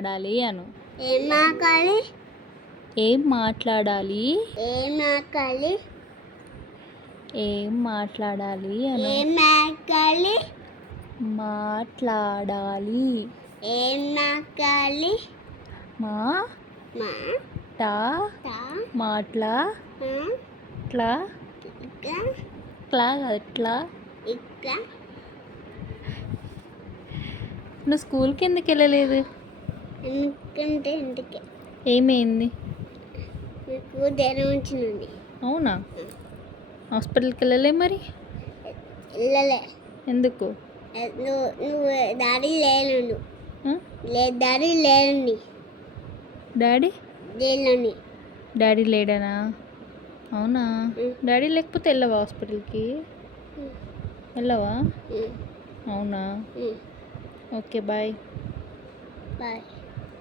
మాట్లాడాలి అను. ఏం మాట్లాడాలి? ఏం మాట్లాడాలి? ఏం మాట్లాడాలి? ఏం మాట్లాడాలి అను. ఏం మాట్లాడాలి? మాట్లాడాలి. ఏం మాట్లాడాలి? మా మా టా టా మాట్లా మా ట్లా ఇట్లా క్లా కాదు ఎట్లా. ఇట్లా నువ్వు స్కూల్కి ఎందుకు వెళ్ళలేదు? ఎందుకంటే ఇంటికి ఏమైంది? నాకు జ్వరం వచ్చింది. అవునా? హాస్పిటల్కి వెళ్ళలే మరి? వెళ్ళలే. ఎందుకు? నువ్వు డాడీ లేను. ఆ? డాడీ లేనండి. డాడీ లేనండి. డాడీ లేడనా? అవునా? డాడీ లేకపోతే వెళ్ళవా హాస్పిటల్కి? వెళ్ళవా? అవునా? Okay bye. బాయ్.